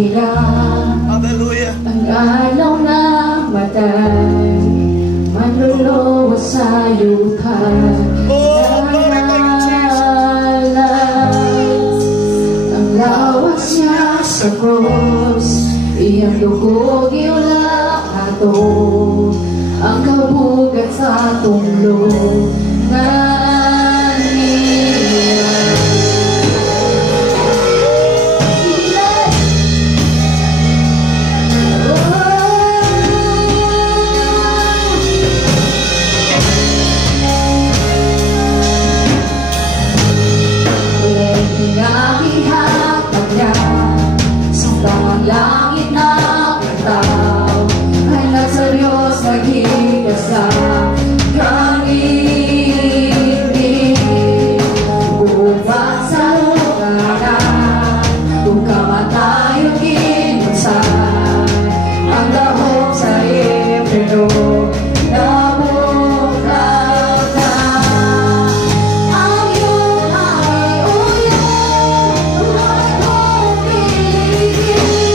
ilang Hallelujah. ang alaw na matay, manluluwa sa yupan. Ang lawas niya sa cross, iyang dugog iyong lahato, ang kabugat sa tunglong na langit na tao ay nasa Diyos nag-iisa kangibig buwan sa lugaran kung kamatay o ginunsay ang dahog sa impyerno nabukaw na ang iyong ay uyan buhay kong piligid.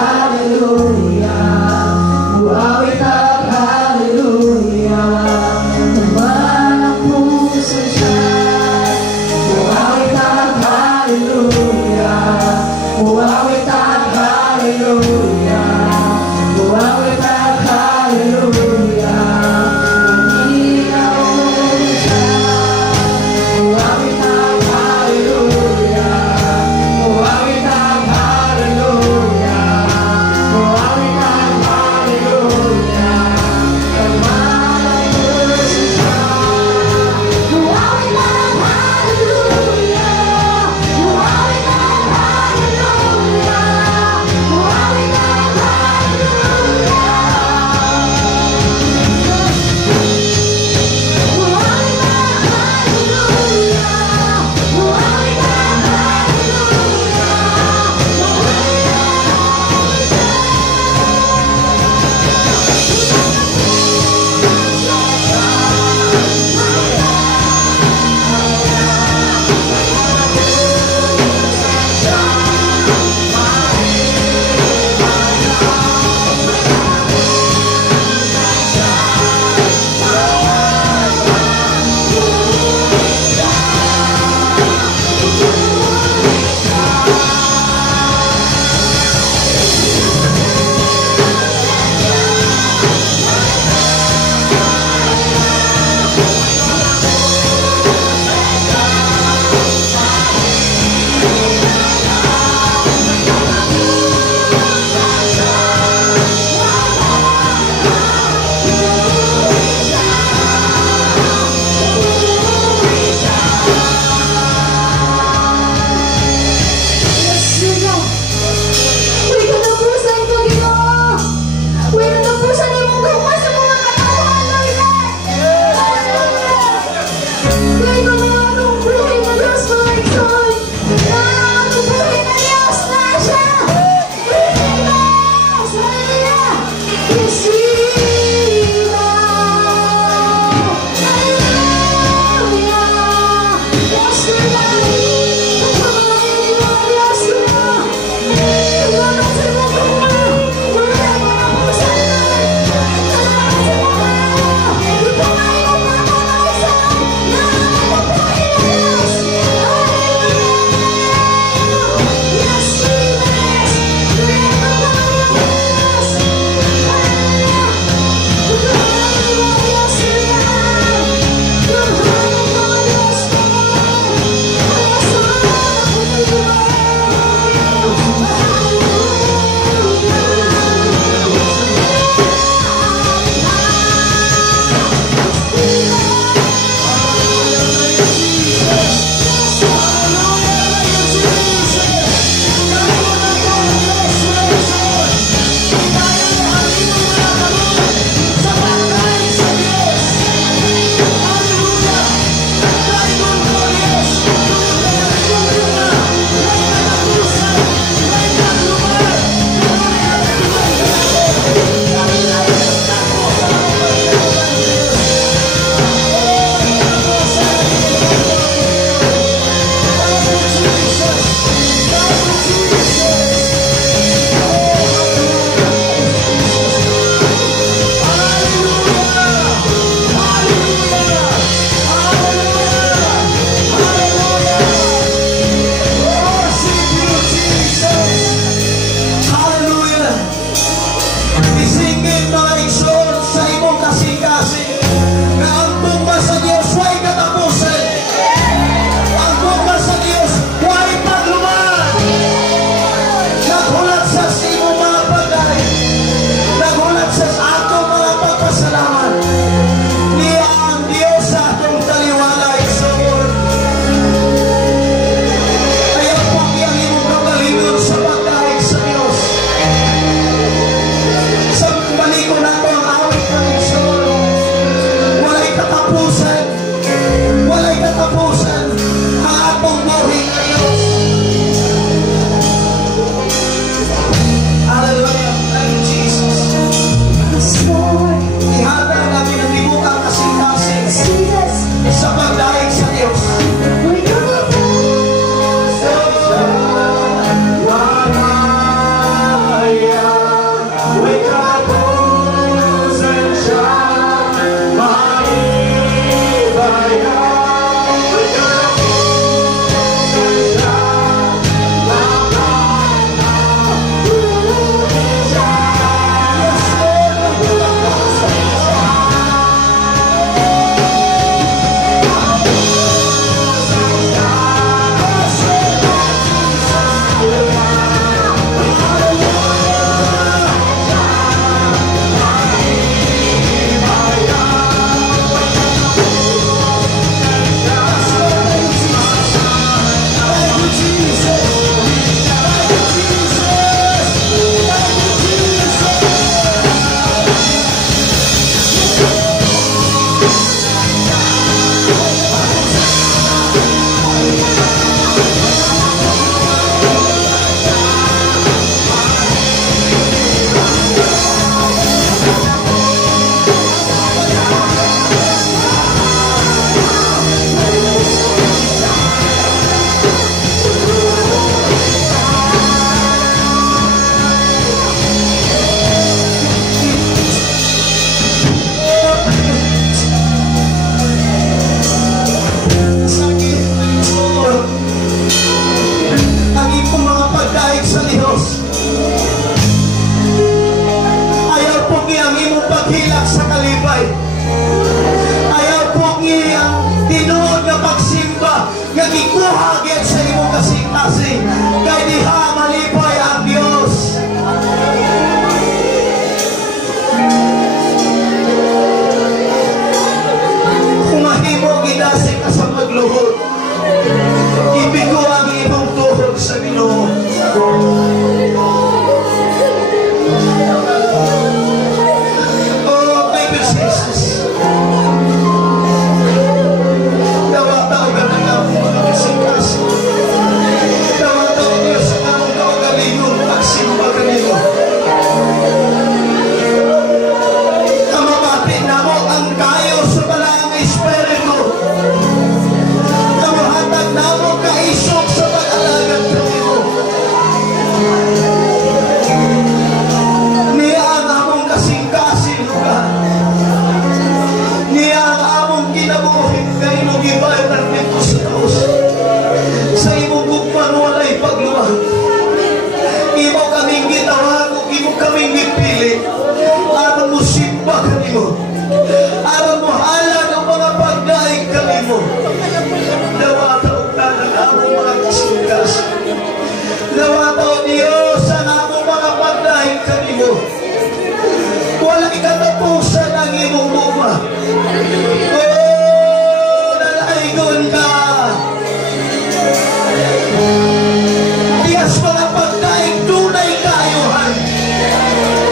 Hallelujah. mo. Aram mo halang ang mga pagdaig kami mo. Nawataw ka ng among mga kasungkas. Nawataw Diyos ang among mga pagdaig kami mo. Walang ikatapusan ang imong muma. Oh, nalaigon ka. Diyas mga pagdaig tunay kaayuhan.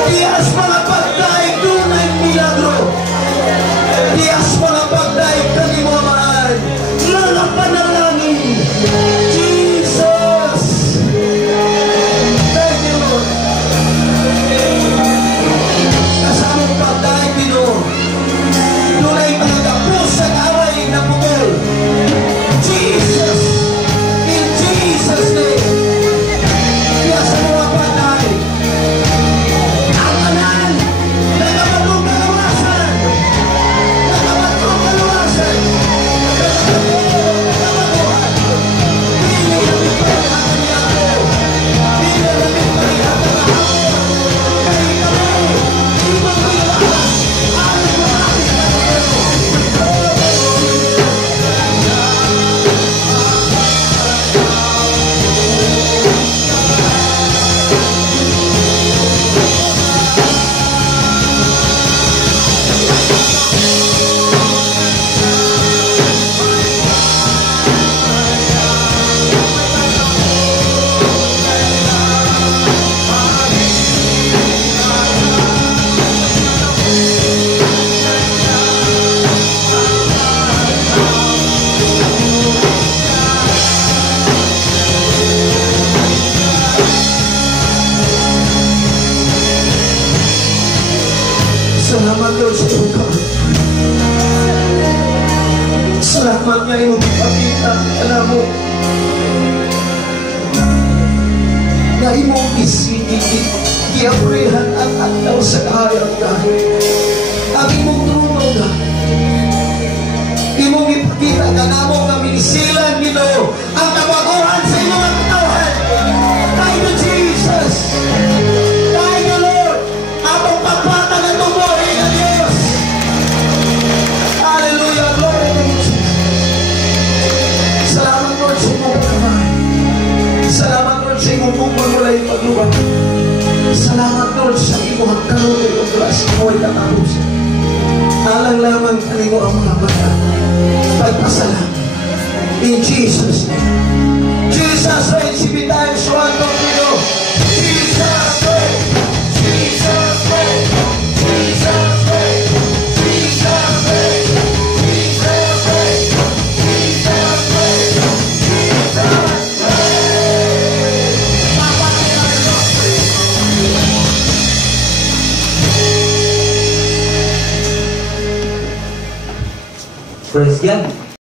Diyas mga pagdaig tunay milagro. Diyas mga pagdaig kami mo man. Lalapanalangin. Jesus. Thank you, Lord. Kasamang pagdaig dito. Tunay mga kapos sa away na putol. Jesus. In Jesus' name. Diyas ang mga pagdaig. Ang kanan. Nagamatong kalawasan. Nagamatong kalawasan. Nagamatong. Pili kami pagdaig niya ako. Pili kami pagdaig niya ako. Kaya kami. Ibang bilas. Ang salamat Lord sa iyong kamay. Salamat nga iyong ipakita, alam mo, na imong giaprihan ang atlaw sa kahayag ka. Ang imong trumaw na, imong ipakita ka na mo nga minisilan Ginoo ang kabaguhan sa imong katawan. Thank you, Jesus. Thank you, Lord. Atong pagpatag at tumuhin na Diyos. Hallelujah. Glory to you, Jesus. Salamat, Lord, sa imong pagkamay. Salamat, Lord, sa imong bukman mula yung pagluwag. Salamat, Lord, sa imong hagkaroon ng iyong grasya mo ay katapos. Alang lamang kanino ang mga mata. Pagpasalamat. In Jesus' name. Jesus reign, sipitayan sa atong Pino. Jesus reign. Jesus reign. Jesus reign. Jesus reign. Jesus reign. Jesus reign. Jesus reign. Praise God.